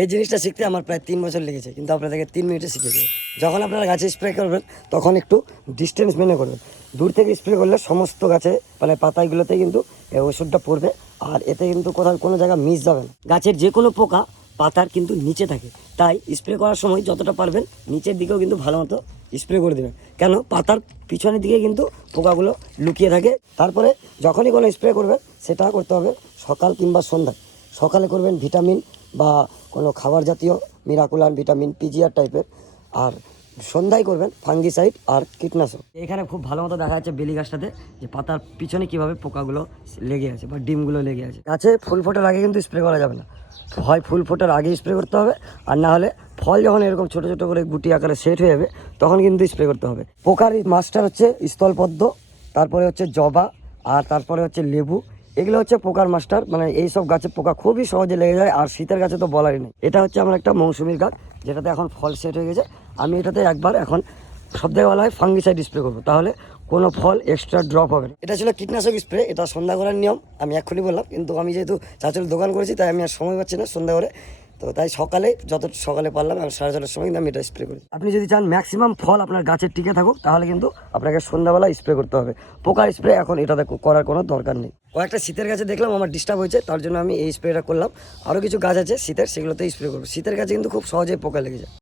এই জিনিসটা শিখতে আমার প্রায় 3 বছর লেগেছে, কিন্তু আপনাদেরকে 3 মিনিটে শিখে দেবো। যখন আপনারা গাছে স্প্রে করবেন তখন একটু ডিস্টেন্স মেনে করবেন। দূর থেকে স্প্রে করলে সমস্ত গাছে মানে পাতাগুলোতে কিন্তু এই ওষুধটা পড়বে, আর এতে কিন্তু কোথাও কোনো জায়গা মিস যাবে না। গাছের যে কোনো পোকা পাতার কিন্তু নিচে থাকে, তাই স্প্রে করার সময় যতটা পারবেন নিচের দিকেও কিন্তু ভালো মতো স্প্রে করে দেবেন, কেন পাতার পিছনের দিকে কিন্তু পোকাগুলো লুকিয়ে থাকে। তারপরে যখনই কোনো স্প্রে করবেন সেটা করতে হবে সকাল কিংবা সন্ধ্যায়। সকালে করবেন ভিটামিন বা কোনো খাবার জাতীয় মিরাকুলান ভিটামিন পিজিআর টাইপের, আর সন্ধ্যায় করবেন ফাঙ্গিসাইড আর কীটনাশক। এখানে খুব ভালো মতো দেখা যাচ্ছে বেলি গাছটাতে যে পাতার পিছনে কিভাবে পোকাগুলো লেগে আছে বা ডিমগুলো লেগে আছে। গাছে ফুল ফোটার আগে কিন্তু স্প্রে করা যাবে না, হয় ফুল ফোটার আগে স্প্রে করতে হবে, আর না হলে ফল যখন এরকম ছোটো ছোটো করে গুটি আকারে সেট হয়ে যাবে তখন কিন্তু স্প্রে করতে হবে। পোকার মাস্টার হচ্ছে স্থলপদ্ম, তারপরে হচ্ছে জবা, আর তারপরে হচ্ছে লেবু। এগুলো হচ্ছে পোকার মাস্টার, মানে এইসব গাছে পোকা খুবই সহজে লেগে যায়, আর শীতের গাছে তো বলারই নেই। এটা হচ্ছে আমার একটা মৌসুমির গাছ, যেটাতে এখন ফল সেট হয়ে গেছে। আমি এটাতে একবার এখন সব থেকে ভালো হয় ফাঙ্গিসাইড স্প্রে করবো, তাহলে কোনো ফল এক্সট্রা ড্রপ হবে না। এটা ছিল কীটনাশক স্প্রে, এটা সন্ধ্যা করার নিয়ম আমি এক্ষুনি বললাম, কিন্তু আমি যেহেতু চাচল দোকান করেছি তাই আমি আর সময় পাচ্ছি না সন্ধ্যা করে, তো তাই সকালে যত সকালে পারলাম আমি 6:30টার সময় কিন্তু আমি এটা স্প্রে করি। আপনি যদি চান ম্যাক্সিমাম ফল আপনার গাছের টিকে থাকুক তাহলে কিন্তু আপনাকে সন্ধ্যাবেলা স্প্রে করতে হবে। পোকার স্প্রে এখন এটাতে করার কোনো দরকার নেই। কয়েকটা শীতের গাছে দেখলাম আমার ডিস্টার্ব হয়েছে, তার জন্য আমি এই স্প্রেটা করলাম। আরও কিছু গাছ আছে শীতের, সেগুলোতে স্প্রে করবো। শীতের গাছে কিন্তু খুব সহজেই পোকা লেগে যায়।